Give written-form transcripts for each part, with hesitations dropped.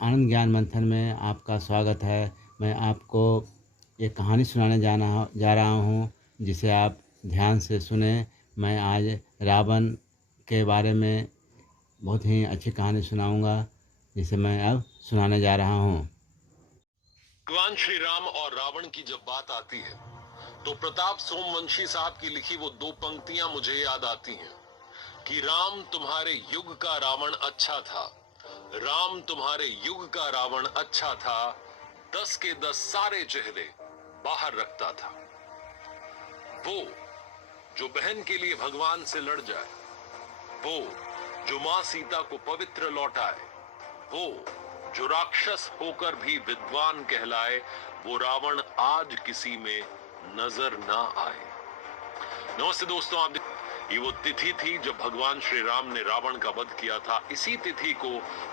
आनंद ज्ञान मंथन में आपका स्वागत है। मैं आपको एक कहानी सुनाने जाना जा रहा हूँ, जिसे आप ध्यान से सुनें। मैं आज रावण के बारे में बहुत ही अच्छी कहानी सुनाऊँगा, जिसे मैं अब सुनाने जा रहा हूँ। भगवान श्री राम और रावण की जब बात आती है तो प्रताप सोमवंशी साहब की लिखी वो दो पंक्तियां मुझे याद आती हैं कि राम तुम्हारे युग का रावण अच्छा था। राम तुम्हारे युग का रावण अच्छा था, 10 के 10 सारे चेहरे बाहर रखता था। वो जो बहन के लिए भगवान से लड़ जाए, वो जो मां सीता को पवित्र लौटाए, वो जो राक्षस होकर भी विद्वान कहलाए, वो रावण आज किसी में नजर ना आए। नमस्ते दोस्तों, ये वो तिथि थी जब भगवान श्री राम ने रावण का वध किया था। इसी तिथि को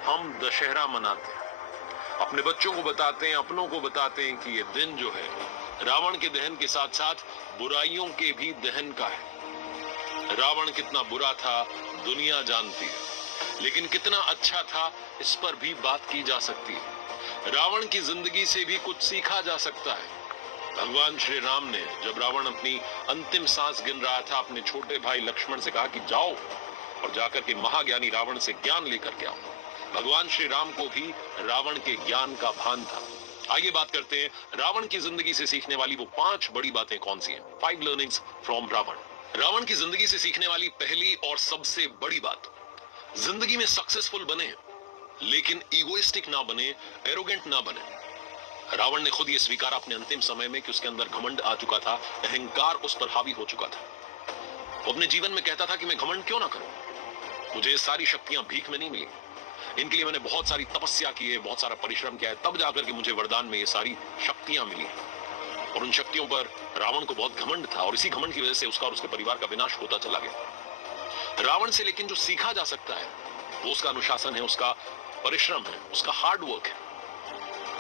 हम दशहरा मनाते हैं, अपने बच्चों को बताते हैं, अपनों को बताते हैं कि ये दिन जो है रावण के दहन के साथ साथ बुराइयों के भी दहन का है। रावण कितना बुरा था दुनिया जानती है, लेकिन कितना अच्छा था इस पर भी बात की जा सकती है। रावण की जिंदगी से भी कुछ सीखा जा सकता है। भगवान श्री राम ने जब रावण अपनी अंतिम सांस गिन रहा था, अपने छोटे भाई लक्ष्मण से कहा कि जाओ और जाकर के महाज्ञानी रावण से ज्ञान लेकर के आओ। भगवान श्री राम को भी रावण के ज्ञान का भान था। आइए बात करते हैं रावण की जिंदगी से सीखने वाली वो 5 बड़ी बातें कौन सी हैं। 5 लर्निंग्स फ्रॉम रावण। रावण की जिंदगी से सीखने वाली पहली और सबसे बड़ी बात, जिंदगी में सक्सेसफुल बने लेकिन ईगोइस्टिक ना बने, एरोगेंट ना बने। रावण ने खुद ये स्वीकारा अपने अंतिम समय में कि उसके अंदर घमंड आ चुका था, अहंकार उस पर हावी हो चुका था। वो अपने जीवन में कहता था कि मैं घमंड क्यों ना करूं, मुझे ये सारी शक्तियां भीख में नहीं मिली, इनके लिए मैंने बहुत सारी तपस्या की है, बहुत सारा परिश्रम किया है, तब जाकर के मुझे वरदान में ये सारी शक्तियां मिली। और उन शक्तियों पर रावण को बहुत घमंड था और इसी घमंड की वजह से उसका और उसके परिवार का विनाश होता चला गया। रावण से लेकिन जो सीखा जा सकता है वो उसका अनुशासन है, उसका परिश्रम है, उसका हार्ड वर्क है।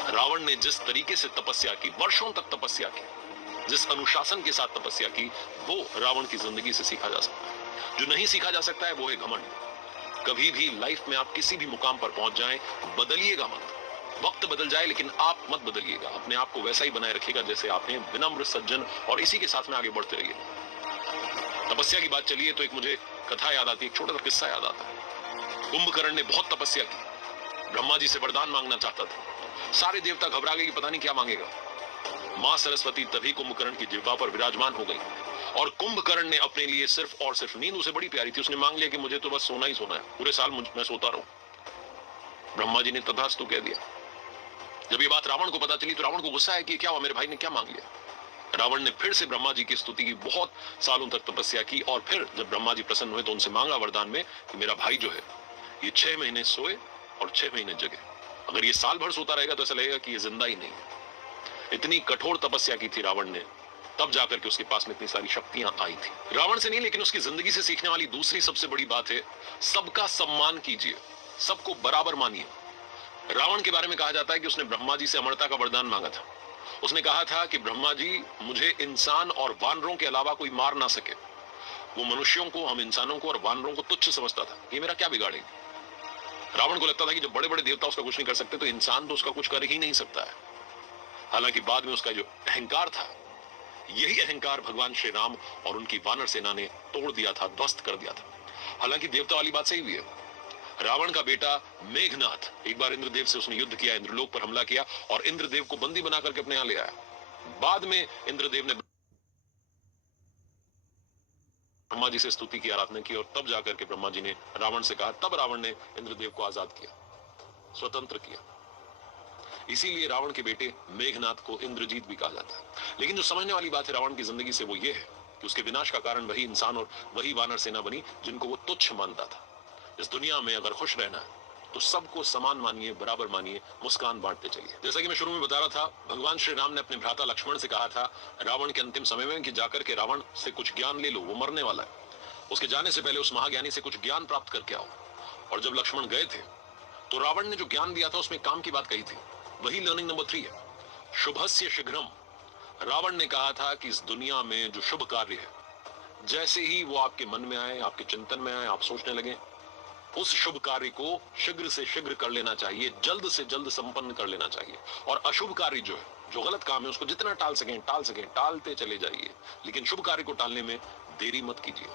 रावण ने जिस तरीके से तपस्या की, वर्षों तक तपस्या की, जिस अनुशासन के साथ तपस्या की, वो रावण की जिंदगी से सीखा जा सकता है। जो नहीं सीखा जा सकता है वो है घमंड। कभी भी लाइफ में आप किसी भी मुकाम पर पहुंच जाएं, बदलिएगा मत। वक्त बदल जाए लेकिन आप मत बदलिएगा, अपने आप को वैसा ही बनाए रखिएगा जैसे आप हैं, विनम्र सज्जन, और इसी के साथ में आगे बढ़ते रहिए। तपस्या की बात चलिए तो एक मुझे कथा याद आती है, एक छोटा सा किस्सा याद आता है। कुंभकर्ण ने बहुत तपस्या की, ब्रह्मा जी से वरदान मांगना चाहता था। सारे देवता घबरा गए कि पता नहीं क्या मांगेगा। मां सरस्वती तभी कुंभकर्ण की जिह्वा पर विराजमान हो गई और कुंभकर्ण ने अपने लिए सिर्फ और सिर्फ, नींद उसे बड़ी प्यारी थी, उसने मांग लिया कि मुझे तो बस सोना ही सोना है, पूरे साल मैं सोता रहूं। ब्रह्मा जी ने तथास्तु कह दिया। जब ये बात रावण को पता चली तो रावण को गुस्सा है कि क्या हुआ, मेरे भाई ने क्या मांग लिया। रावण ने फिर से ब्रह्मा जी की स्तुति की, बहुत सालों तक तपस्या की, और फिर जब ब्रह्मा जी प्रसन्न हुए तो उनसे मांगा वरदान में कि मेरा भाई जो है ये 6 महीने सोए और 6 महीने जगे। अगर ये साल भर सोता रहेगा तो ऐसा लगेगा कि ये जिंदा ही नहीं है। इतनी कठोर तपस्या की थी रावण ने, तब जाकर के उसके पास में इतनी सारी शक्तियां आई थी। रावण से नहीं, लेकिन उसकी जिंदगी से सीखने वाली दूसरी सबसे बड़ी बात है, सबका सम्मान कीजिए, सबको बराबर मानिए। रावण के बारे में कहा जाता है कि उसने ब्रह्मा जी से अमरता का वरदान मांगा था। उसने कहा था कि ब्रह्मा जी, मुझे इंसान और वानरों के अलावा कोई मार ना सके। वो मनुष्यों को, हम इंसानों को और वानरों को तुच्छ समझता था, ये मेरा क्या बिगाड़ेगा। रावण को लगता था कि जब बड़े बड़े देवता उसका कुछ नहीं कर सकते तो इंसान तो उसका कुछ कर ही नहीं सकता है। हालांकि बाद में उसका जो अहंकार था, यही अहंकार भगवान श्री राम और उनकी वानर सेना ने तोड़ दिया था, ध्वस्त कर दिया था। हालांकि देवता वाली बात सही हुई है। रावण का बेटा मेघनाथ एक बार इंद्रदेव से उसने युद्ध किया, इंद्रलोक पर हमला किया और इंद्रदेव को बंदी बना करके अपने यहां ले आया। बाद में इंद्रदेव ने ब्रह्मा जी से स्तुति की, आराधना की, और तब जाकर के ब्रह्मा जी ने रावण से कहा, तब रावण ने इंद्रदेव को आजाद किया, स्वतंत्र किया। इसीलिए रावण के बेटे मेघनाथ को इंद्रजीत भी कहा जाता है। लेकिन जो समझने वाली बात है रावण की जिंदगी से वो ये है कि उसके विनाश का कारण वही इंसान और वही वानर सेना बनी जिनको वो तुच्छ मानता था। इस दुनिया में अगर खुश रहना है तो सबको समान मानिए, बराबर मानिए, मुस्कान बांटते चलिए। जैसा कि मैं शुरू में बता रहा था, भगवान श्री राम ने अपने भ्राता लक्ष्मण से कहा था रावण के अंतिम समय में कि जाकर के रावण से कुछ ज्ञान ले लो, वो मरने वाला है। उसके जाने से पहले उस महाज्ञानी से कुछ ज्ञान प्राप्त करके आओ। और जब लक्ष्मण गए थे तो रावण ने जो ज्ञान दिया था उसमें काम की बात कही थी। वही लर्निंग नंबर 3 है, शुभस्य शीघ्रम। रावण ने कहा था कि इस दुनिया में जो शुभ कार्य है, जैसे ही वो आपके मन में आए, आपके चिंतन में आए, आप सोचने लगे, उस शुभ कार्य को शीघ्र से शीघ्र कर लेना चाहिए, जल्द से जल्द संपन्न कर लेना चाहिए। और अशुभ कार्य जो है, जो गलत काम है, उसको जितना टाल सकें टालते चले जाइए, लेकिन शुभ कार्य को टालने में देरी मत कीजिए।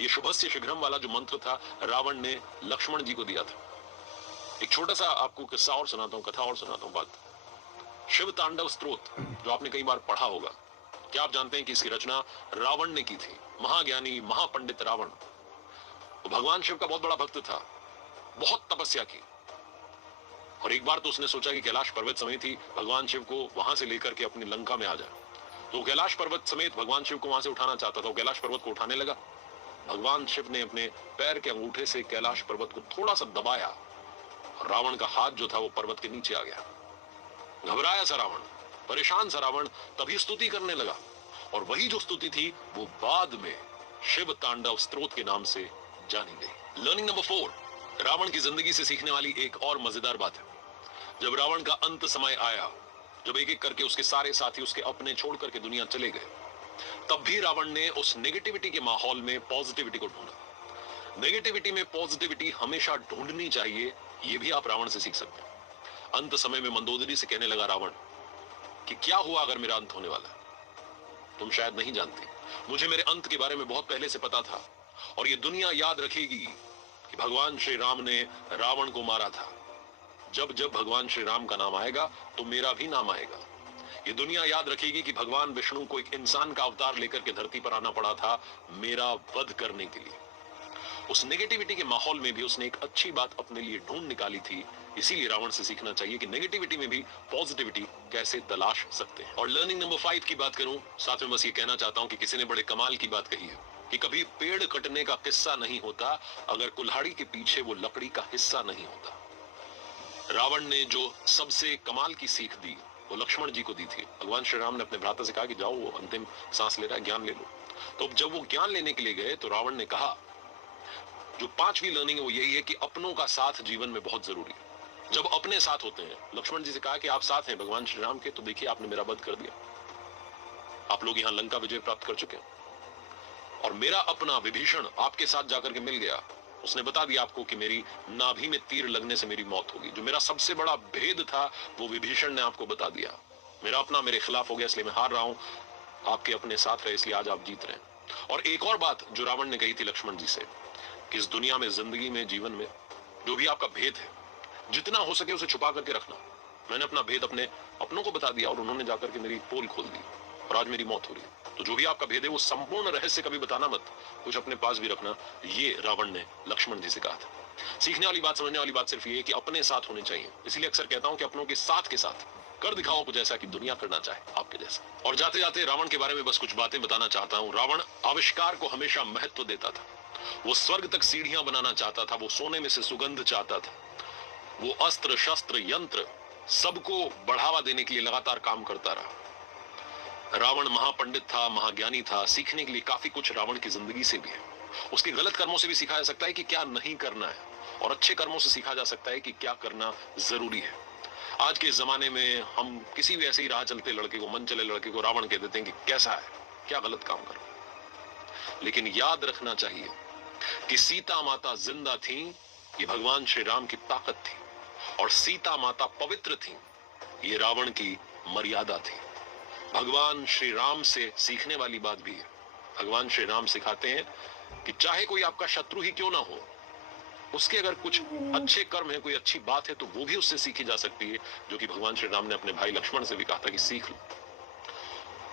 ये शुभस्य शीघ्रम वाला जो मंत्र था, रावण ने लक्ष्मण जी को दिया था। एक छोटा सा आपको किस्सा और सुनाता हूँ, कथा और सुनाता हूँ बात। शिव तांडव स्तोत्र जो आपने कई बार पढ़ा होगा, क्या आप जानते हैं कि इसकी रचना रावण ने की थी? महाज्ञानी महापंडित रावण, वो भगवान शिव का बहुत बड़ा भक्त था, बहुत तपस्या की, और एक बार तो उसने सोचा कि कैलाश पर्वत समेत ही भगवान शिव को वहां से लेकर के अपनी लंका में आ जाए। तो कैलाश पर्वत समेत भगवान शिव को वहां से उठाना चाहता था। कैलाश पर्वत को उठाने लगा, भगवान शिव ने अपने पैर के अंगूठे से कैलाश पर्वत को थोड़ा सा दबाया, और रावण का हाथ जो था वो पर्वत के नीचे आ गया। घबराया सा रावण, परेशान सा रावण, तभी स्तुति करने लगा, और वही जो स्तुति थी वो बाद में शिव तांडव स्तोत्र के नाम से जानी गई। लर्निंग नंबर 4, रावण की जिंदगी से सीखने वाली एक और मजेदार बात है। जब रावण का अंत समय आया, जब एक एक करके उसके सारे साथी उसके अपने छोड़ करके दुनिया चले गए, तब भी रावण ने उस नेगेटिविटी के माहौल में पॉजिटिविटी को ढूंढा। नेगेटिविटी में पॉजिटिविटी हमेशा ढूंढनी चाहिए, ये भी आप रावण से सीख सकते हैं। अंत समय में मंदोदरी से कहने लगा रावण कि क्या हुआ अगर मेरा अंत होने वाला है? तुम शायद नहीं जानती, मुझे मेरे अंत के बारे में बहुत पहले से पता था, और ये दुनिया याद रखेगी कि भगवान श्री राम ने रावण को मारा था। जब जब भगवान श्री राम का नाम आएगा तो मेरा भी नाम आएगा। ये दुनिया याद रखेगी कि भगवान विष्णु को एक इंसान का अवतार लेकर के धरती पर आना पड़ा था मेरा वध करने के लिए। उस नेगेटिविटी के माहौल में भी उसने एक अच्छी बात अपने लिए ढूंढ निकाली थी। इसीलिए रावण से सीखना चाहिए कि नेगेटिविटी में भी पॉजिटिविटी कैसे तलाश सकते हैं। और लर्निंग नंबर 5 की बात करूं, साथ में बस ये कहना चाहता हूं कि किसी ने बड़े कमाल की बात कही है कि कभी पेड़ कटने का किस्सा नहीं होता अगर कुल्हाड़ी के पीछे वो लकड़ी का हिस्सा नहीं होता। रावण ने जो सबसे कमाल की सीख दी वो लक्ष्मण जी को दी थी। भगवान श्री राम ने अपने भ्राता से कहा कि जाओ, वो अंतिम सांस ले रहा है, ज्ञान ले लो। तो जब वो ज्ञान लेने के लिए गए तो रावण ने कहा, जो 5वीं लर्निंग है वो यही है कि अपनों का साथ जीवन में बहुत जरूरी है। जब अपने साथ होते हैं, लक्ष्मण जी से कहा कि आप साथ हैं भगवान श्री राम के, तो देखिए आपने मेरा वध कर दिया, आप लोग यहां लंका विजय प्राप्त कर चुके हैं, और मेरा अपना विभीषण आपके साथ जाकर के मिल गया। उसने बता दिया आपको कि मेरी नाभि में तीर लगने से मेरी मौत होगी। जो मेरा सबसे बड़ा भेद था वो विभीषण ने आपको बता दिया। मेरा अपना मेरे खिलाफ हो गया, इसलिए मैं हार रहा हूं, आपके अपने साथ रहे इसलिए आज आप जीत रहे हैं। और एक और बात जो रावण ने कही थी लक्ष्मण जी से कि इस दुनिया में, जिंदगी में, जीवन में जो भी आपका भेद है, जितना हो सके उसे छुपा करके रखना। मैंने अपना भेद अपने अपनों को बता दिया और उन्होंने जाकर के मेरी पोल खोल दी, और आज मेरी मौत हो रही है। तो जो भी आपका भेद है वो संपूर्ण रहस्य कभी बताना मत, कुछ अपने पास भी रखना। ये रावण ने लक्ष्मण जी से कहा था। सीखने वाली बात, समझने वाली बात सिर्फ ये है कि अपने साथ होने चाहिए। इसीलिए अक्सर कहता हूं कि अपनों के साथ कर दिखाओ कुछ ऐसा कि दुनिया करना चाहे आपके जैसा। और जाते जाते रावण के बारे में बस कुछ बातें बताना चाहता हूं। रावण आविष्कार को हमेशा महत्व देता था। वो स्वर्ग तक सीढ़ियां बनाना चाहता था, वो सोने में से सुगंध चाहता था, वो अस्त्र शस्त्र यंत्र सबको बढ़ावा देने के लिए लगातार काम करता रहा। रावण महापंडित था, महाज्ञानी था। सीखने के लिए काफी कुछ रावण की जिंदगी से भी है। उसके गलत कर्मों से भी सीखा जा सकता है कि क्या नहीं करना है, और अच्छे कर्मों से सीखा जा सकता है कि क्या करना जरूरी है। आज के जमाने में हम किसी भी ऐसे ही राह चलते लड़के को, मन चले लड़के को रावण कह देते हैं कि कैसा है, क्या गलत काम कर। लेकिन याद रखना चाहिए कि सीता माता जिंदा थी, ये भगवान श्री राम की ताकत थी, और सीता माता पवित्र थी, ये रावण की मर्यादा थी। भगवान श्री राम से सीखने वाली बात भी है। भगवान श्री राम सिखाते हैं कि चाहे कोई आपका शत्रु ही क्यों ना हो, उसके अगर कुछ अच्छे कर्म है, कोई अच्छी बात है, तो वो भी उससे सीखी जा सकती है, जो कि भगवान श्री राम ने अपने भाई लक्ष्मण से भी कहा था कि सीख लो।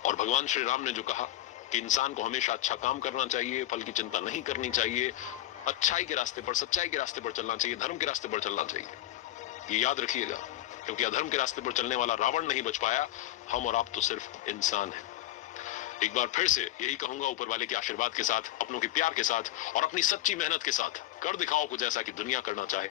और भगवान श्री राम ने जो कहा कि इंसान को हमेशा अच्छा काम करना चाहिए, फल की चिंता नहीं करनी चाहिए, अच्छाई के रास्ते पर, सच्चाई के रास्ते पर चलना चाहिए, धर्म के रास्ते पर चलना चाहिए, ये याद रखिएगा। क्योंकि अधर्म के रास्ते पर चलने वाला रावण नहीं बच पाया, हम और आप तो सिर्फ इंसान हैं। एक बार फिर से यही कहूंगा, ऊपर वाले के आशीर्वाद के साथ, अपनों के प्यार के साथ और अपनी सच्ची मेहनत के साथ कर दिखाओ कुछ ऐसा कि दुनिया करना चाहे